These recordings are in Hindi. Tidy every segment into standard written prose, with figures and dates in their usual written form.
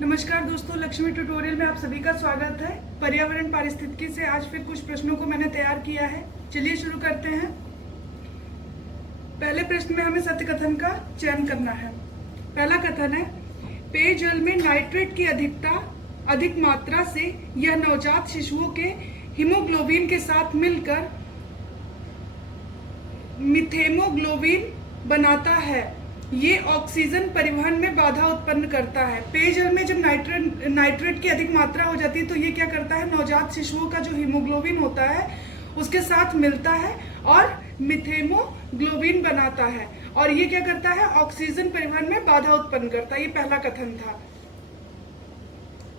नमस्कार दोस्तों, लक्ष्मी ट्यूटोरियल में आप सभी का स्वागत है। पर्यावरण पारिस्थितिकी से आज फिर कुछ प्रश्नों को मैंने तैयार किया है। चलिए शुरू करते हैं। पहले प्रश्न में हमें सत्य कथन का चयन करना है। पहला कथन है, पेयजल में नाइट्रेट की अधिक मात्रा से यह नवजात शिशुओं के हीमोग्लोबिन के साथ मिलकर मिथेमोग्लोबिन बनाता है। ये ऑक्सीजन परिवहन में बाधा उत्पन्न करता है। पेयजल में जब नाइट्रेट की अधिक मात्रा हो जाती है तो ये क्या करता है, नवजात शिशुओं का जो हीमोग्लोबिन होता है उसके साथ मिलता है और मिथेमोग्लोबिन बनाता है, और ये क्या करता है, ऑक्सीजन परिवहन में बाधा उत्पन्न करता है। ये पहला कथन था।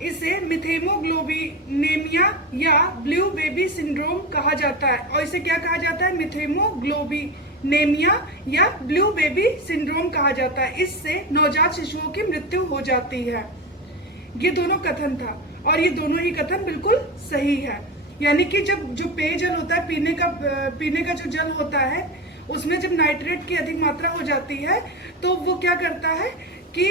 इसे मिथेमोग्लोबिनेमिया या ब्लू बेबी सिंड्रोम कहा जाता है। और इसे क्या कहा जाता है, मिथेमोग्लोबिनेमिया या ब्लू बेबी सिंड्रोम कहा जाता है। इससे नवजात शिशुओं की मृत्यु हो जाती है। ये दोनों कथन था और ये दोनों ही कथन बिल्कुल सही है। यानी कि जब जो पेयजल होता है, पीने का जो जल होता है, उसमें जब नाइट्रेट की अधिक मात्रा हो जाती है तो वो क्या करता है कि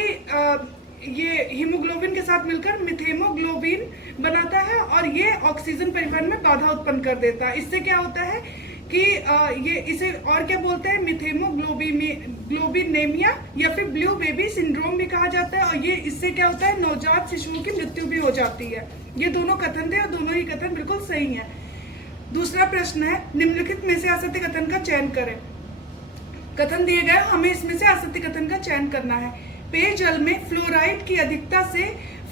ये हीमोग्लोबिन के साथ मिलकर मिथेमोग्लोबिन बनाता है और ये ऑक्सीजन परिवहन में बाधा उत्पन्न कर देता है। इससे क्या होता है कि ये इसे और क्या बोलते हैं, मिथेमोग्लोबिनेमिया या फिर ब्लू बेबी सिंड्रोम भी कहा जाता है। और ये इससे क्या होता है, नवजात शिशुओं की मृत्यु भी हो जाती है। ये दोनों कथन थे और दोनों ही कथन बिल्कुल सही है। दूसरा प्रश्न है, निम्नलिखित में से असत्य कथन का चयन करें। कथन दिए गए, हमें इसमें से असत्य कथन का चयन करना है। पेयजल में फ्लोराइड की अधिकता से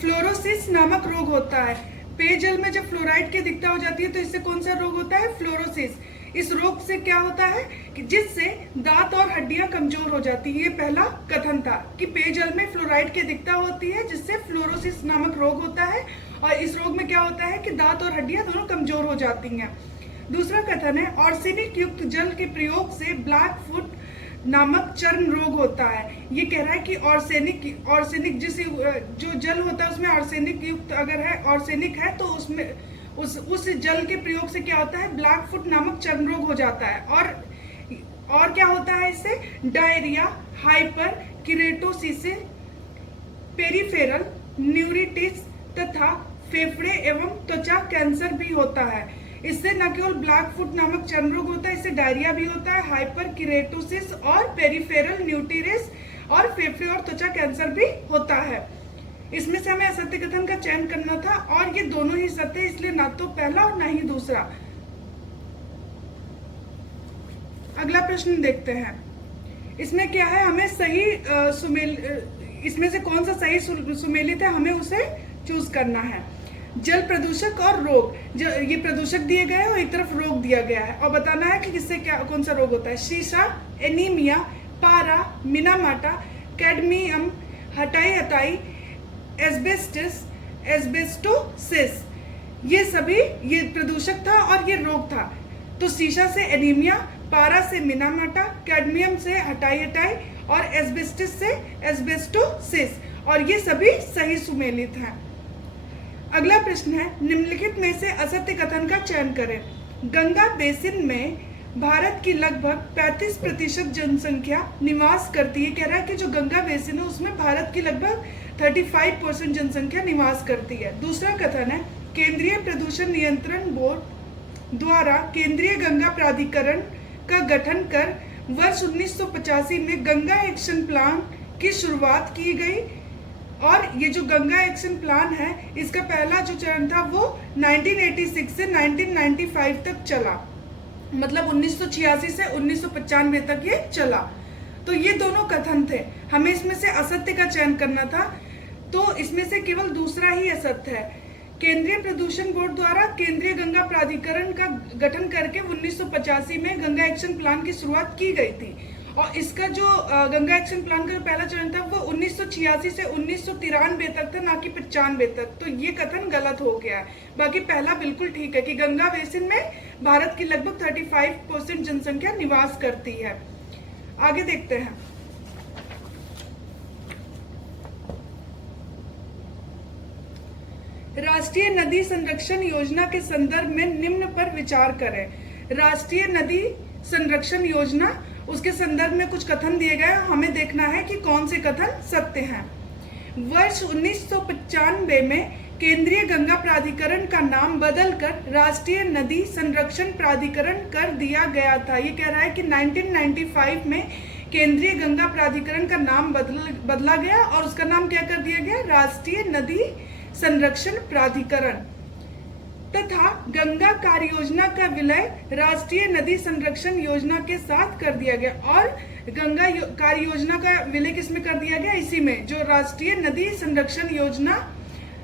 फ्लोरोसिस नामक रोग होता है। पेयजल में जब फ्लोराइड की अधिकता हो जाती है तो इससे कौन सा रोग होता है, फ्लोरोसिस। इस रोग से क्या होता है कि जिससे दांत और हड्डियां कमजोर हो जाती है। ये पहला कथन था कि पेयजल में फ्लोराइड की अधिकता होती है जिससे फ्लोरोसिस नामक रोग होता है, और इस रोग में क्या होता है कि दांत और हड्डियां दोनों कमजोर हो जाती हैं। दूसरा कथन है, आर्सेनिक युक्त जल के प्रयोग से ब्लैक फुट नामक चर्म रोग होता है। ये कह रहा है कि आर्सेनिक जो जल होता है उसमें आर्सेनिक युक्त अगर है, आर्सेनिक है तो उसमें उस जल के प्रयोग से क्या होता है, ब्लैक फुट नामक चर्म रोग हो जाता है। और क्या होता है इससे, डायरिया, हाइपर किरेटोसिस, पेरिफेरल न्यूरिटिस तथा फेफड़े एवं त्वचा कैंसर भी होता है। इससे न केवल ब्लैक फुट नामक चर्म रोग होता है, इससे डायरिया भी होता है, हाइपर किरेटोसिस और पेरिफेरल न्यूरिटिस और फेफड़े और त्वचा कैंसर भी होता है। इसमें से हमें असत्य कथन का चयन करना था और ये दोनों ही सत्य, इसलिए ना तो पहला और ना ही दूसरा। अगला प्रश्न देखते हैं। इसमें क्या है, हमें सही इसमें से कौन सा सही सुमेलित है, हमें उसे चूज करना है। जल प्रदूषक और रोग, ये प्रदूषक दिए गए हैं और एक तरफ रोग दिया गया है, और बताना है कि किससे क्या कौन सा रोग होता है। शीशा, एनीमिया, पारा, मिनामाटा, कैडमियम, हटाई, एस्बेस्टोसिस, ये सभी ये प्रदूषक था और ये रोग था। तो शीशा से एनीमिया, पारा से मिनामाटा, कैडमियम से हटाई और एस्बेस्टस से एस्बेस्टोसिस, और ये सभी सही सुमेलित हैं। अगला प्रश्न है, निम्नलिखित में से असत्य कथन का चयन करें। गंगा बेसिन में भारत की लगभग 35% जनसंख्या निवास करती है। कह रहा है कि जो गंगा बेसिन है उसमें भारत की लगभग 35% जनसंख्या निवास करती है। दूसरा कथन है, केंद्रीय प्रदूषण नियंत्रण बोर्ड द्वारा केंद्रीय गंगा प्राधिकरण का गठन कर वर्ष 1985 में गंगा एक्शन प्लान की शुरुआत की गई, और ये जो गंगा एक्शन प्लान है इसका पहला जो चरण था वो 1986 से 1995 तक चला, मतलब 1986 से 1995 तक ये चला। तो ये दोनों कथन थे, हमें इसमें से असत्य का चयन करना था, तो इसमें से केवल दूसरा ही असत्य है। केंद्रीय प्रदूषण बोर्ड द्वारा केंद्रीय गंगा प्राधिकरण का गठन करके 1985 में गंगा एक्शन प्लान की शुरुआत की गई थी, और इसका जो गंगा एक्शन प्लान का पहला चरण था वो 1986 से 1993 तक था, ना कि 95 तक। तो ये कथन गलत हो गया है। बाकी पहला बिल्कुल ठीक है कि गंगा बेसिन में भारत की लगभग 35% जनसंख्या निवास करती है। आगे देखते हैं। राष्ट्रीय नदी संरक्षण योजना के संदर्भ में निम्न पर विचार करें। राष्ट्रीय नदी संरक्षण योजना, उसके संदर्भ में कुछ कथन दिए गए, हमें देखना है कि कौन से कथन सत्य हैं। वर्ष 1995 में केंद्रीय गंगा प्राधिकरण का नाम बदलकर राष्ट्रीय नदी संरक्षण प्राधिकरण कर दिया गया था। ये कह रहा है कि 1995 में केंद्रीय गंगा प्राधिकरण का नाम बदला गया और उसका नाम क्या कर दिया गया, राष्ट्रीय नदी संरक्षण प्राधिकरण। तथा गंगा कार्य योजना का विलय राष्ट्रीय नदी संरक्षण योजना के साथ कर दिया गया। और गंगा कार्य योजना का विलय किसमें कर दिया गया, इसी में जो राष्ट्रीय नदी संरक्षण योजना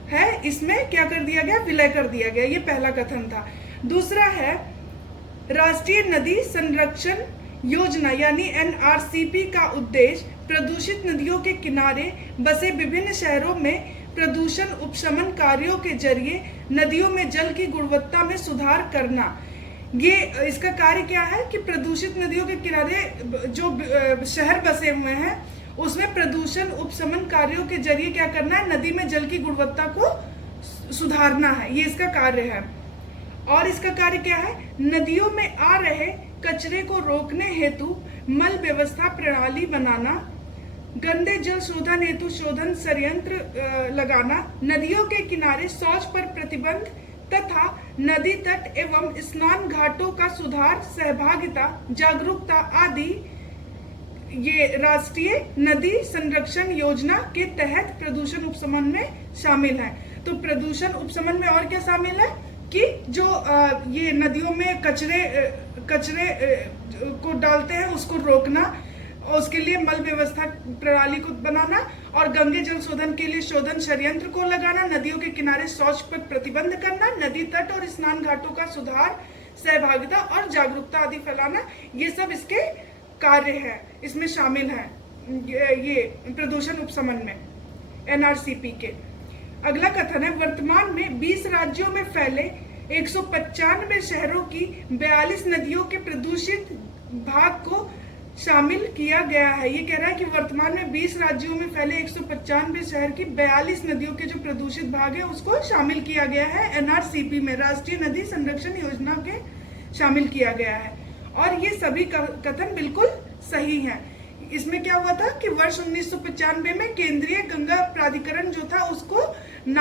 है इसमें क्या कर दिया गया, विलय कर दिया गया। ये पहला कथन था। दूसरा है राष्ट्रीय नदी संरक्षण योजना यानी NRCP का उद्देश्य प्रदूषित नदियों के किनारे बसे विभिन्न शहरों में प्रदूषण उपशमन कार्यों के जरिए नदियों में जल की गुणवत्ता में सुधार करना। ये इसका कार्य क्या है कि प्रदूषित नदियों के किनारे जो शहर बसे हुए हैं उसमें प्रदूषण उपशमन कार्यों के जरिए क्या करना है, नदी में जल की गुणवत्ता को सुधारना है। ये इसका कार्य है। और इसका कार्य क्या है, नदियों में आ रहे कचरे को रोकने हेतु मल व्यवस्था प्रणाली बनाना, गंदे जल शोधन हेतु शोधन संयंत्र लगाना, नदियों के किनारे शौच पर प्रतिबंध तथा नदी तट एवं स्नान घाटों का सुधार, सहभागिता, जागरूकता आदि ये राष्ट्रीय नदी संरक्षण योजना के तहत प्रदूषण उपशमन में शामिल है। तो प्रदूषण उपशमन में और क्या शामिल है कि जो ये नदियों में कचरे को डालते हैं उसको रोकना, और उसके लिए मल व्यवस्था प्रणाली को बनाना, और गंगे जल शोधन के लिए शोधन संयंत्र को लगाना, नदियों के किनारे शौच पर प्रतिबंध करना, नदी तट और स्नान घाटों का सुधार, सहभागिता और जागरूकता आदि फैलाना, ये सब इसके कार्य है, इसमें शामिल है ये प्रदूषण उपशमन में NRCP के। अगला कथन है वर्तमान में 20 राज्यों में फैले 195 शहरों की 42 नदियों के प्रदूषित भाग को शामिल किया गया है। ये कह रहा है कि वर्तमान में 20 राज्यों में फैले 195 शहर की 42 नदियों के जो प्रदूषित भाग है उसको शामिल किया गया है NRCP में, राष्ट्रीय नदी संरक्षण योजना के शामिल किया गया है। और ये सभी कथन बिल्कुल सही हैं। इसमें क्या हुआ था कि वर्ष 1995 में केंद्रीय गंगा प्राधिकरण जो था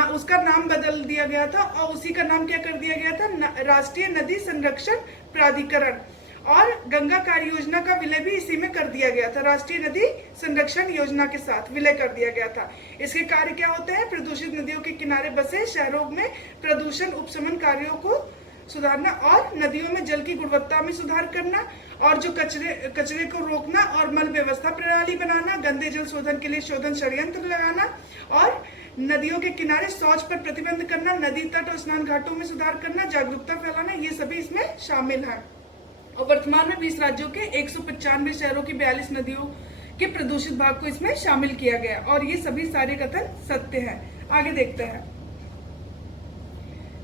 उसका नाम बदल दिया गया था और उसी का नाम क्या कर दिया गया था, राष्ट्रीय नदी संरक्षण प्राधिकरण। और गंगा कार्य योजना का विलय भी इसी में कर दिया गया था, राष्ट्रीय नदी संरक्षण योजना के साथ विलय कर दिया गया था। इसके कार्य क्या होते हैं, प्रदूषित नदियों के किनारे बसे शहरों में प्रदूषण उपशमन कार्यों को सुधारना और नदियों में जल की गुणवत्ता में सुधार करना, और जो कचरे को रोकना और मल व्यवस्था प्रणाली बनाना, गंदे जल शोधन के लिए शोधन संयंत्र लगाना, और नदियों के किनारे शौच पर प्रतिबंध करना, नदी तट और स्नान घाटों में सुधार करना, जागरूकता फैलाना, ये सभी इसमें शामिल है। और वर्तमान में 20 राज्यों के 195 शहरों की 42 नदियों के प्रदूषित भाग को इसमें शामिल किया गया, और ये सभी सारे कथन सत्य है। आगे देखते हैं,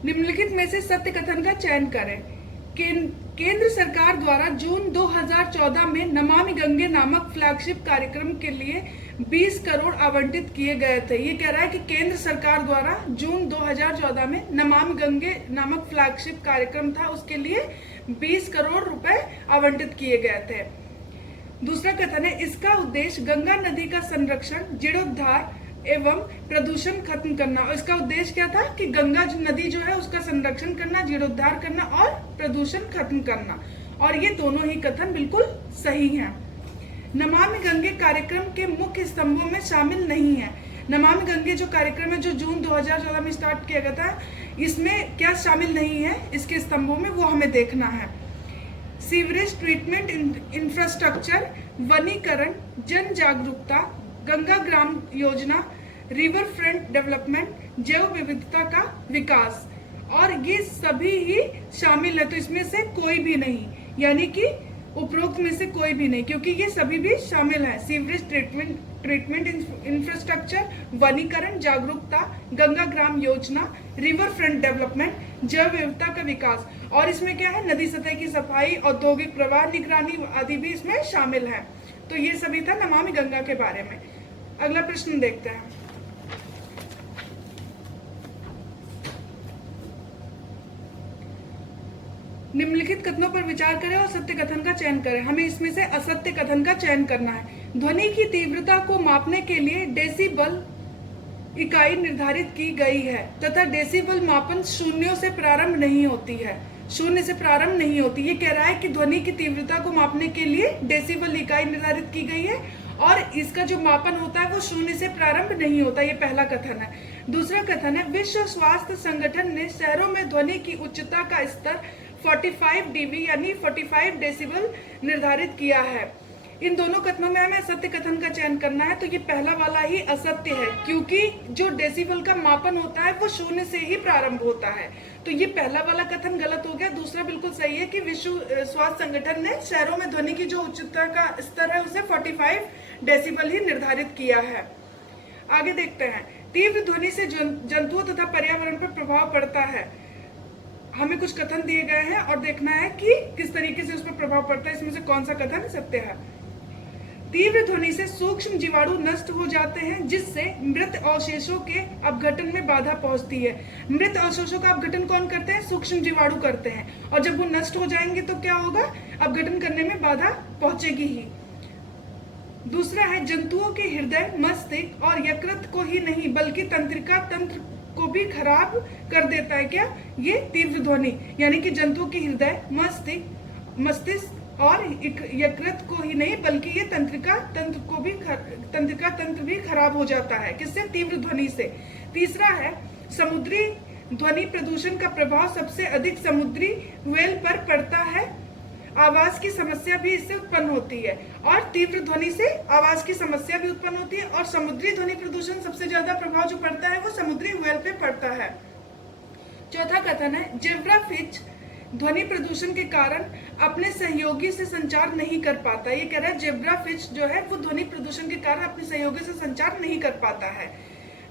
निम्नलिखित में से सत्य कथन का चयन करें। केंद्र सरकार द्वारा जून 2014 में नमामि गंगे नामक फ्लैगशिप कार्यक्रम के लिए 20 करोड़ आवंटित किए गए थे। ये कह रहा है कि केंद्र सरकार द्वारा जून 2014 में नमामि गंगे नामक फ्लैगशिप कार्यक्रम था, उसके लिए 20 करोड़ रुपए आवंटित किए गए थे। दूसरा कथन है इसका उद्देश्य गंगा नदी का संरक्षण, जीर्णोद्धार एवं प्रदूषण खत्म करना। और इसका उद्देश्य क्या था कि गंगा नदी जो है उसका संरक्षण करना, जीर्णोद्धार करना और प्रदूषण खत्म करना। और ये दोनों ही कथन बिल्कुल सही हैं। नमामि गंगे कार्यक्रम के मुख्य स्तंभों में शामिल नहीं है। नमामि गंगे जो कार्यक्रम है जो जून 2014 में स्टार्ट किया गया था, इसमें क्या शामिल नहीं है इसके स्तंभों में, वो हमें देखना है। सीवरेज ट्रीटमेंट इंफ्रास्ट्रक्चर, वनीकरण, जन जागरूकता, Ganga Gram Yojana, river front development, जैव विविधता का विकास, और ये सभी ही शामिल है। तो इसमें से कोई भी नहीं, यानी कि उपरोक्त में से कोई भी नहीं, क्योंकि ये सभी भी शामिल है। सीवरेज ट्रीटमेंट इंफ्रास्ट्रक्चर, वनीकरण, जागरूकता, Ganga Gram Yojana, river front development, जैव विविधता का विकास, और इसमें क्या है, नदी सतह की सफाई, औद्योगिक प्रवाह निगरानी आदि भी इसमें शामिल है। तो ये सभी था नमामि गंगा के बारे में। अगला प्रश्न देखते हैं। निम्नलिखित कथनों पर विचार करें और सत्य कथन का चयन करें। हमें इसमें से असत्य कथन का चयन करना है। ध्वनि की तीव्रता को मापने के लिए डेसिबल इकाई निर्धारित की गई है तथा डेसिबल मापन शून्यों से प्रारंभ नहीं होती है, शून्य से प्रारंभ नहीं होती। ये कह रहा है कि ध्वनि की तीव्रता को मापने के लिए डेसिबल इकाई निर्धारित की गई है और इसका जो मापन होता है वो शून्य से प्रारंभ नहीं होता। ये पहला कथन है। दूसरा कथन है, विश्व स्वास्थ्य संगठन ने शहरों में ध्वनि की उच्चता का स्तर 45 डीबी यानी 45 डेसिबल निर्धारित किया है। इन दोनों कथनों में हमें असत्य कथन का चयन करना है, तो ये पहला वाला ही असत्य है क्योंकि जो डेसिबल का मापन होता है वो शून्य से ही प्रारंभ होता है। तो ये पहला वाला कथन गलत हो गया। दूसरा बिल्कुल सही है कि विश्व स्वास्थ्य संगठन ने शहरों में ध्वनि की जो उच्चता का स्तर है उसे 45 डेसिबल ही निर्धारित किया है। आगे देखते हैं, तीव्र ध्वनि से जंतुओं तथा पर्यावरण पर प्रभाव पड़ता है। हमें कुछ कथन दिए गए हैं और देखना है कि किस तरीके से उस पर प्रभाव पड़ता है, इसमें से कौन सा कथन सत्य है। तीव्र ध्वनि से सूक्ष्म जीवाणु नष्ट हो जाते हैं जिससे मृत अवशेषों के अपघटन में बाधा पहुंचती है। मृत अवशेषों का अपघटन कौन करते हैं? सूक्ष्म जीवाणु करते हैं, और जब वो नष्ट हो जाएंगे तो क्या होगा? अपघटन करने में बाधा पहुंचेगी ही। दूसरा है, जंतुओं के हृदय, मस्तिष्क और यकृत को ही नहीं बल्कि तंत्रिका तंत्र को भी खराब कर देता है। क्या? ये तीव्र ध्वनि, यानी कि जंतुओं के हृदय, मस्तिष्क और यकृत को ही नहीं बल्कि ये तंत्रिका तंत्र भी खराब हो जाता है। किससे? तीव्र ध्वनि से। तीसरा है, समुद्री ध्वनि प्रदूषण का प्रभाव सबसे अधिक समुद्री व्हेल पर पड़ता है। आवाज की समस्या भी इससे उत्पन्न होती है, और तीव्र ध्वनि से आवाज की समस्या भी उत्पन्न होती है, और समुद्री ध्वनि प्रदूषण सबसे ज्यादा प्रभाव जो पड़ता है वो समुद्री व्हेल पे पड़ता है। चौथा कथन है, जेब्राफिश ध्वनि प्रदूषण के कारण अपने सहयोगी से संचार नहीं कर पाता। ये कह रहा है जेब्राफिश जो है वो ध्वनि प्रदूषण के कारण अपने सहयोगी से संचार नहीं कर पाता है।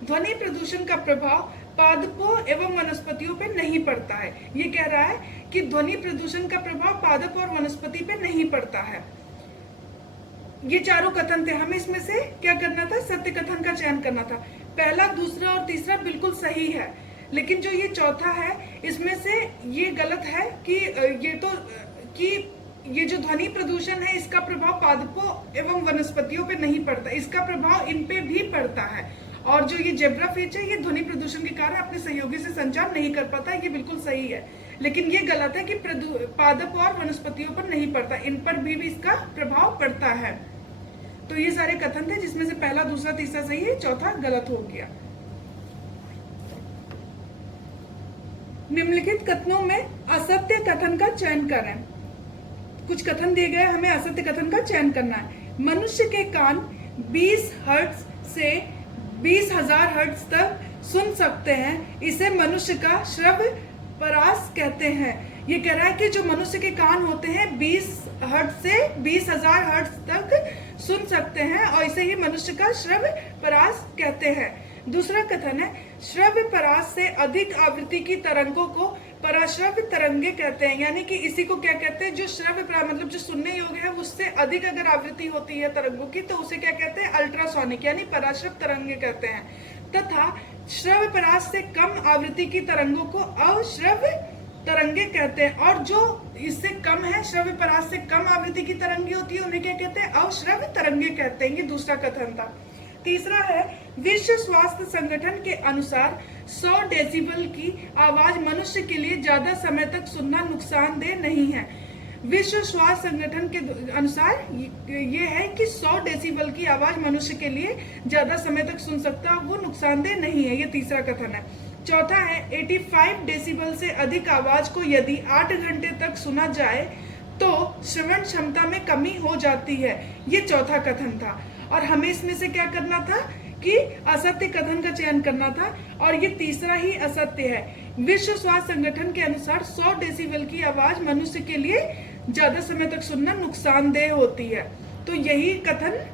ध्वनि प्रदूषण का प्रभाव पादपों एवं वनस्पतियों पे नहीं पड़ता है। ये कह रहा है कि ध्वनि प्रदूषण का प्रभाव पादप और वनस्पति पे नहीं पड़ता है। ये चारों कथन थे, हमें इसमें से क्या करना था? सत्य कथन का चयन करना था। पहला, दूसरा और तीसरा बिल्कुल सही है, लेकिन जो ये चौथा है इसमें से ये गलत है कि ये जो ध्वनि प्रदूषण है इसका प्रभाव पादपों एवं वनस्पतियों पे नहीं पड़ता, इसका प्रभाव इन पे भी पड़ता है। और जो ये जेब्राफिश है ये ध्वनि प्रदूषण के कारण अपने सहयोगी से संचार नहीं कर पाता, ये बिल्कुल सही है। लेकिन ये गलत है कि पादप और वनस्पतियों पर नहीं पड़ता, इन पर भी इसका प्रभाव पड़ता है। तो ये सारे कथन थे जिसमें से पहला, दूसरा, तीसरा सही है, चौथा गलत हो गया। निम्नलिखित कथनों में असत्य कथन का चयन करें। कुछ कथन दिए गए, हमें असत्य कथन का चयन करना है। मनुष्य के कान 20 हर्ट्ज से 20,000 हर्ट्ज तक सुन सकते हैं, इसे मनुष्य का श्रव्य परास कहते हैं। ये कह रहा है कि जो मनुष्य के कान होते हैं 20 हर्ट्ज से 20,000 हर्ट्ज तक सुन सकते हैं और इसे ही मनुष्य का श्रव्य परास कहते हैं। दूसरा कथन है, श्रव्य परास से अधिक आवृत्ति की तरंगों को पराश्रव्य तरंगे कहते हैं। यानी कि इसी को क्या कहते हैं? जो श्रव्य मतलब जो सुनने योग्य है उससे अधिक अगर आवृत्ति होती है तरंगों की तो उसे क्या कहते हैं? अल्ट्रासोनिक यानी पराश्रव्य तरंगे कहते हैं। तथा श्रव्य परास से कम आवृत्ति की तरंगों को अश्रव्य तरंगे कहते हैं, और जो इससे कम है, श्रव्य परास से कम आवृत्ति की तरंगे होती है उन्हें क्या कहते हैं? अश्रव्य तरंगे कहते हैं। ये दूसरा कथन था। तीसरा है, विश्व स्वास्थ्य संगठन के अनुसार 100 डेसिबल की आवाज मनुष्य के लिए ज्यादा समय तक सुनना नुकसानदेह नहीं है। विश्व स्वास्थ्य संगठन के अनुसार ये है कि 100 डेसिबल की आवाज मनुष्य के लिए ज्यादा समय तक सुन सकता है, वो नुकसानदेह नहीं है। ये तीसरा कथन है। चौथा है, 85 डेसिबल से अधिक आवाज को यदि 8 घंटे तक सुना जाए तो श्रवण क्षमता में कमी हो जाती है। ये चौथा कथन था, और हमें इसमें से क्या करना था कि असत्य कथन का चयन करना था, और ये तीसरा ही असत्य है। विश्व स्वास्थ्य संगठन के अनुसार 100 डेसिबल की आवाज मनुष्य के लिए ज्यादा समय तक सुनना नुकसानदेह होती है। तो यही कथन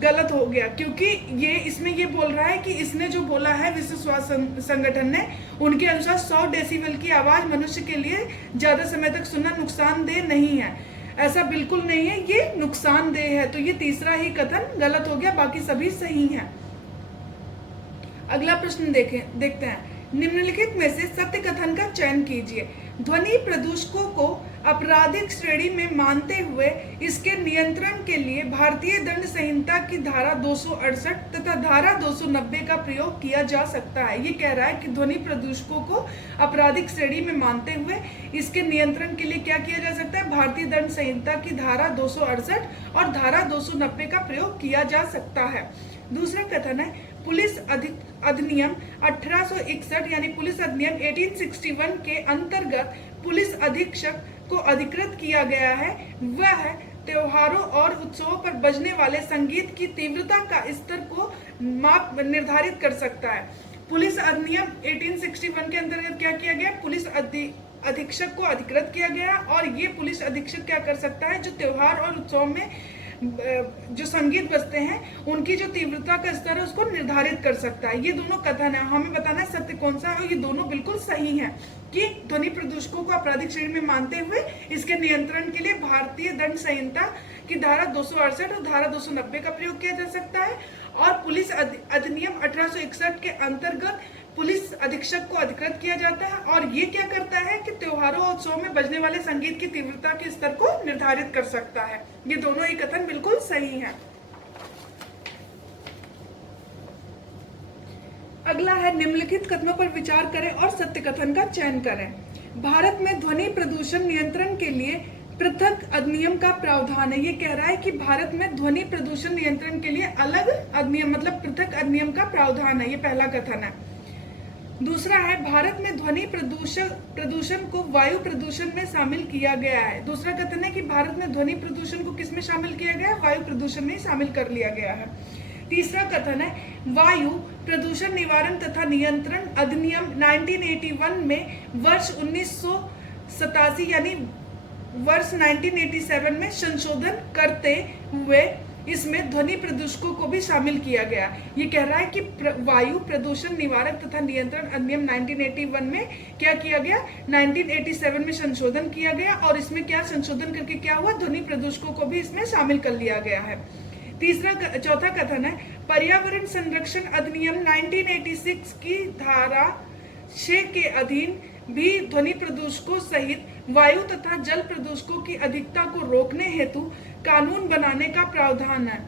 गलत हो गया, क्योंकि ये इसमें ये बोल रहा है कि इसने जो बोला है विश्व स्वास्थ्य संगठन ने, उनके अनुसार 100 डेसिबल की आवाज मनुष्य के लिए ज्यादा समय तक सुनना नुकसानदेह नहीं है। ऐसा बिल्कुल नहीं है, ये नुकसानदेह है। तो ये तीसरा ही कथन गलत हो गया, बाकी सभी सही हैं। अगला प्रश्न देखते हैं। निम्नलिखित में से सत्य कथन का चयन कीजिए। ध्वनि प्रदूषकों को आपराधिक श्रेणी में मानते हुए इसके नियंत्रण के लिए भारतीय दंड संहिता की धारा 268 तथा धारा 290 का प्रयोग किया जा सकता है। ये कह रहा है कि ध्वनि प्रदूषकों को आपराधिक श्रेणी में मानते हुए इसके नियंत्रण के लिए क्या किया जा सकता है, भारतीय दंड संहिता की धारा 268 और धारा 290 का प्रयोग किया जा सकता है। दूसरा कथन है पुलिस अधिनियम 1861 यानी पुलिस अधिनियम 1861 के अंतर्गत पुलिस अधीक्षक को अधिकृत किया गया है। वह त्योहारों और उत्सवों पर बजने वाले संगीत की तीव्रता का स्तर को निर्धारित कर सकता है। पुलिस अधिनियम 1861 के अंतर्गत क्या किया गया, पुलिस अधीक्षक को अधिकृत किया गया और ये पुलिस अधीक्षक क्या कर सकता है, जो त्योहार और उत्सव में जो संगीत बजते हैं उनकी जो तीव्रता का स्तर है उसको निर्धारित कर सकता है। ये दोनों कथन है, हमें बताना है सत्य कौन सा है। और ये दोनों बिल्कुल सही हैं कि ध्वनि प्रदूषकों को आपराधिक श्रेणी में मानते हुए इसके नियंत्रण के लिए भारतीय दंड संहिता की धारा 268 और धारा 290 का प्रयोग किया जा सकता है। और पुलिस अधिनियम 1861 के अंतर्गत पुलिस अधीक्षक को अधिकृत किया जाता है और ये क्या करता है कि त्योहारों और उत्सवों में बजने वाले संगीत की तीव्रता के स्तर को निर्धारित कर सकता है। ये दोनों ही कथन बिल्कुल सही हैं। अगला है निम्नलिखित कथनों पर विचार करें और सत्य कथन का चयन करें। भारत में ध्वनि प्रदूषण नियंत्रण के लिए पृथक अधिनियम का प्रावधान है। ये कह रहा है कि भारत में ध्वनि प्रदूषण नियंत्रण के लिए अलग अधिनियम मतलब पृथक अधिनियम का प्रावधान है। ये पहला कथन है। दूसरा है भारत में ध्वनि प्रदूषण को वायु प्रदूषण में शामिल किया गया है। दूसरा कथन है कि भारत में ध्वनि प्रदूषण को किसमें शामिल किया गया है, वायु प्रदूषण में शामिल कर लिया गया है। तीसरा कथन है वायु प्रदूषण निवारण तथा नियंत्रण अधिनियम 1981 में वर्ष 1987 यानी वर्ष 1987 में संशोधन करते हुए इसमें ध्वनि प्रदूषकों को भी शामिल किया गया। ये कह रहा है कि वायु प्रदूषण निवारक तथा नियंत्रण अधिनियम 1981 में क्या किया गया, 1987 में संशोधन किया गया और इसमें क्या संशोधन करके क्या हुआ, ध्वनि प्रदूषकों को भी इसमें शामिल कर लिया गया है। चौथा कथन है पर्यावरण संरक्षण अधिनियम 1986 की धारा 6 के अधीन भी ध्वनि प्रदूषकों सहित वायु तथा जल प्रदूषकों की अधिकता को रोकने हेतु कानून बनाने का प्रावधान है।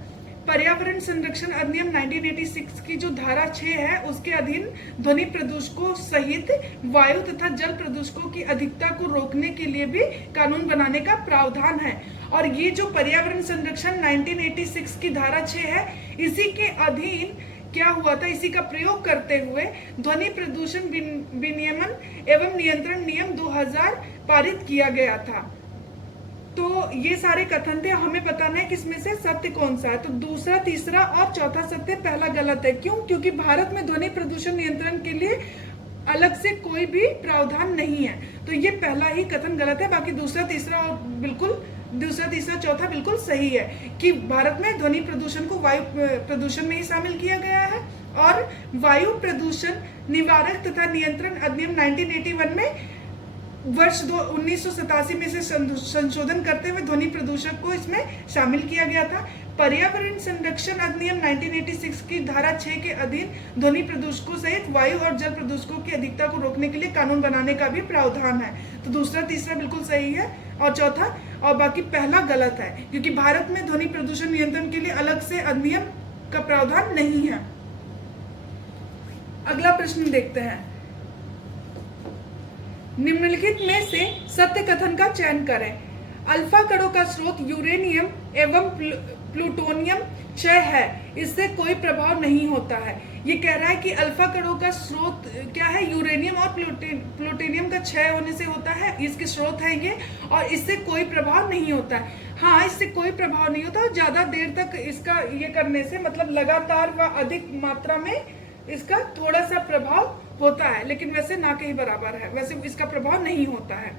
पर्यावरण संरक्षण अधिनियम 1986 की जो धारा 6 है उसके अधीन ध्वनि प्रदूषकों सहित वायु तथा जल प्रदूषकों की अधिकता को रोकने के लिए भी कानून बनाने का प्रावधान है। और ये जो पर्यावरण संरक्षण 1986 की धारा 6 है इसी के अधीन क्या हुआ था, इसी का प्रयोग करते हुए ध्वनि प्रदूषण विनियमन एवं नियंत्रण नियम 2000 पारित किया गया था। तो ये सारे कथन थे, हमें बताना है कि इसमें से सत्य कौन सा है। तो दूसरा, तीसरा और चौथा सत्य, पहला गलत है। क्यों? क्योंकि भारत में ध्वनि प्रदूषण नियंत्रण के लिए अलग से कोई भी प्रावधान नहीं है। तो ये पहला ही कथन गलत है। बाकी दूसरा, तीसरा, चौथा बिल्कुल सही है कि भारत में ध्वनि प्रदूषण को वायु प्रदूषण में ही शामिल किया गया है और वायु प्रदूषण निवारक तथा नियंत्रण अधिनियम 1981 में वर्ष 1987 में से संशोधन करते हुए ध्वनि प्रदूषक को इसमें शामिल किया गया था। पर्यावरण संरक्षण अधिनियम 1986 की धारा 6 के अधीन ध्वनि प्रदूषकों सहित वायु और जल प्रदूषकों की अधिकता को रोकने के लिए कानून बनाने का भी प्रावधान है। तो दूसरा, तीसरा बिल्कुल सही है और चौथा और बाकी पहला गलत है क्योंकि भारत में ध्वनि प्रदूषण नियंत्रण के लिए अलग से अधिनियम का प्रावधान नहीं है। अगला प्रश्न देखते हैं। निम्नलिखित में से सत्य कथन का चयन करें। अल्फा कणों का स्रोत यूरेनियम एवं प्लूटोनियम क्षय है, इससे कोई प्रभाव नहीं होता है। ये कह रहा है कि अल्फा कणों का स्रोत क्या है, यूरेनियम और प्लूटोनियम का क्षय होने से होता है, इसके स्रोत है ये, और इससे कोई प्रभाव नहीं होता है। हाँ, इससे कोई प्रभाव नहीं होता और ज्यादा देर तक इसका ये करने से मतलब लगातार व अधिक मात्रा में इसका थोड़ा सा प्रभाव होता है, लेकिन वैसे ना के ही बराबर है, वैसे इसका प्रभाव नहीं होता है।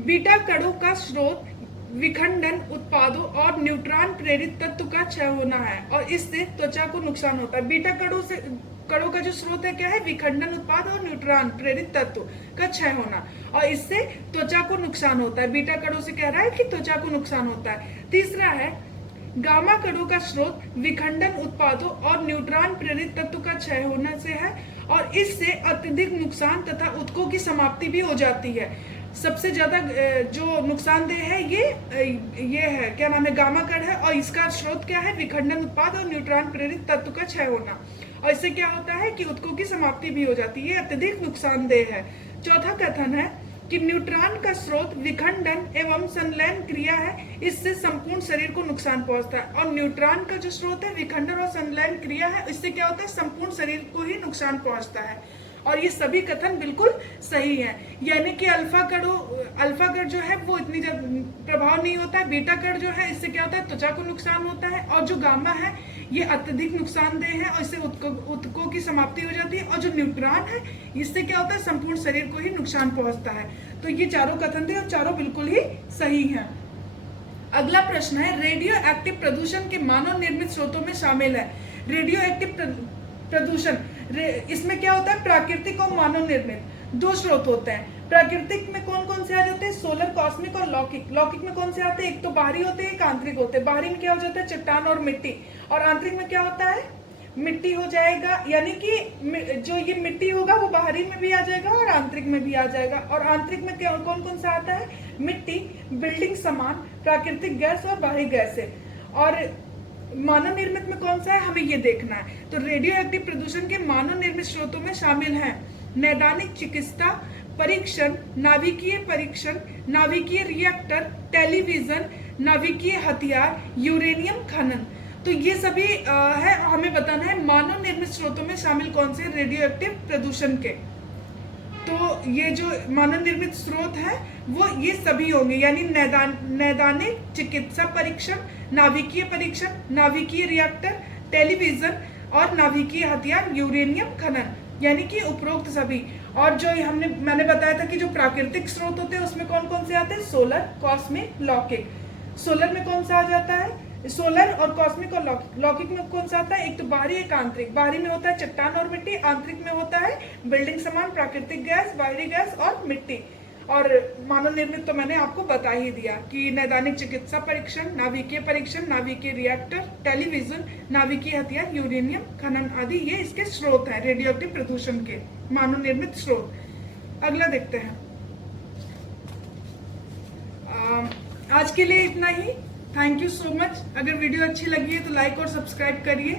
बीटा कणों का स्रोत विखंडन उत्पादों और न्यूट्रॉन प्रेरित तत्व का क्षय होना है और इससे त्वचा को नुकसान होता है। बीटा कणों का जो स्रोत है क्या है, विखंडन उत्पाद और न्यूट्रॉन प्रेरित तत्व का क्षय होना और इससे त्वचा को नुकसान होता है। बीटा कणों से कह रहा है कि त्वचा को नुकसान होता है। तीसरा है गामा कणों का स्रोत विखंडन उत्पादों और न्यूट्रॉन प्रेरित तत्व का क्षय होने से है और इससे अत्यधिक नुकसान तथा ऊतकों की समाप्ति भी हो जाती है। सबसे ज्यादा जो नुकसानदेह है ये है, क्या नाम है, गामा कण है। और इसका स्रोत क्या है, विखंडन उत्पाद और न्यूट्रॉन प्रेरित तत्व का क्षय होना। और इससे क्या होता है कि ऊतकों की समाप्ति भी हो जाती है, अत्यधिक नुकसानदेह है। चौथा कथन है कि न्यूट्रॉन का स्रोत विखंडन एवं संलयन क्रिया है, इससे संपूर्ण शरीर को नुकसान पहुंचता है। और न्यूट्रॉन का जो स्रोत है विखंडन और संलयन क्रिया है, इससे क्या होता है, संपूर्ण शरीर को ही नुकसान पहुंचता है। और ये सभी कथन बिल्कुल सही है। यानी कि अल्फा कण जो है वो इतनी प्रभाव नहीं होता है। बीटा कण जो है इससे क्या होता है, त्वचा को नुकसान होता है। और जो गामा है ये अत्यधिक नुकसानदेह है और इससे ऊतकों की समाप्ति हो जाती है। और जो न्यूट्रॉन है इससे क्या होता है, संपूर्ण शरीर को ही नुकसान पहुंचता है। तो ये चारों कथन थे और चारों बिल्कुल ही सही है। अगला प्रश्न है, रेडियो एक्टिव प्रदूषण के मानव निर्मित स्रोतों में शामिल है। रेडियो एक्टिव प्रदूषण, इसमें क्या होता है, प्राकृतिक और मानव निर्मित दो स्रोत होते हैं। प्राकृतिक में कौन कौन से आ जाते हैं, सोलर, कॉस्मिक और लौकिक। लौकिक में कौन से आते हैं, एक तो बाहरी होते हैं, एक आंतरिक होते हैं। बाहरी में क्या हो जाता है, चट्टान और मिट्टी। और आंतरिक में क्या होता है, मिट्टी हो जाएगा। यानी कि जो ये मिट्टी होगा वो बाहरी में भी आ जाएगा और आंतरिक में भी आ जाएगा। और आंतरिक में क्या कौन कौन सा आता है, मिट्टी, बिल्डिंग सामान, प्राकृतिक गैस और बाहरी गैस है। और मानव निर्मित में कौन सा है, हमें ये देखना है। तो रेडियो एक्टिव प्रदूषण के मानव निर्मित स्रोतों में शामिल है नैदानिक चिकित्सा परीक्षण, नाभिकीय परीक्षण, नाभिकीय रिएक्टर, टेलीविजन, नाभिकीय हथियार, यूरेनियम खनन। तो ये सभी है, हमें बताना है मानव निर्मित स्रोतों में शामिल कौन से रेडियो एक्टिव प्रदूषण के। तो ये जो मानव निर्मित स्रोत है वो ये सभी होंगे, यानी नैदानिक चिकित्सा परीक्षण, नाभिकीय परीक्षण, नाभिकीय रिएक्टर, टेलीविजन और नाभिकीय हथियार, यूरेनियम खनन, यानी कि उपरोक्त सभी। और जो मैंने बताया था कि जो प्राकृतिक स्रोत होते हैं उसमें कौन कौन से आते हैं, सोलर, कॉस्मिक, लौकिक। सोलर में कौन सा आ जाता है, सोलर और कॉस्मिक और लौकिक। लौकिक में कौन सा आता है, एक तो बाहरी, एक आंतरिक। बाहरी में होता है चट्टान और मिट्टी, आंतरिक में होता है बिल्डिंग सामान, प्राकृतिक गैस, बाहरी गैस और मिट्टी। और मानव निर्मित तो मैंने आपको बता ही दिया कि नैदानिक चिकित्सा परीक्षण, नाभिकीय परीक्षण, नाभिकीय रिएक्टर, टेलीविजन, नाभिकीय हथियार, यूरेनियम खनन आदि ये इसके स्रोत है, रेडियो एक्टिव प्रदूषण के मानव निर्मित स्रोत। अगला देखते हैं। आज के लिए इतना ही। Thank you so much. अगर वीडियो अच्छी लगी है तो लाइक और सब्सक्राइब करिए।